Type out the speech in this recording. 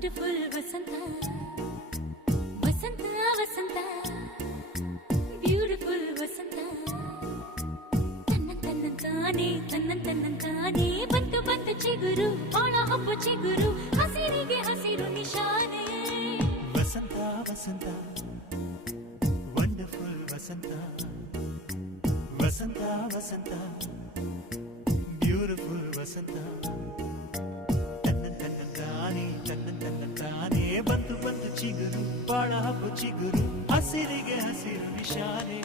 wonderful ವಸಂತ ವಸಂತ ವಸಂತ beautiful ವಸಂತ ತನ್ನಂತಾನೆ ಬಂತು ಬಂತು ಚಿಗುರು ಒಳ ಹಬ್ಬ ಚಿಗುರು ಹಸಿರಿಗೆ ಹಸಿರು ನಿಶಾನೆ ವಸಂತ ವಸಂತ ವಂಡರ್ಫುಲ್ ವಸಂತ ವಸಂತ ವಸಂತ ಬ್ಯೂಟಿಫುಲ್ ವಸಂತ ತನ್ನಂತಾನೆ ಬಂತು ಬಂತು ಚಿಗುರು ಬಾಳ ಹಬ್ಬ ಚಿಗುರು ಹಸಿರಿಗೆ ಹಸಿರು ನಿಶಾನೆ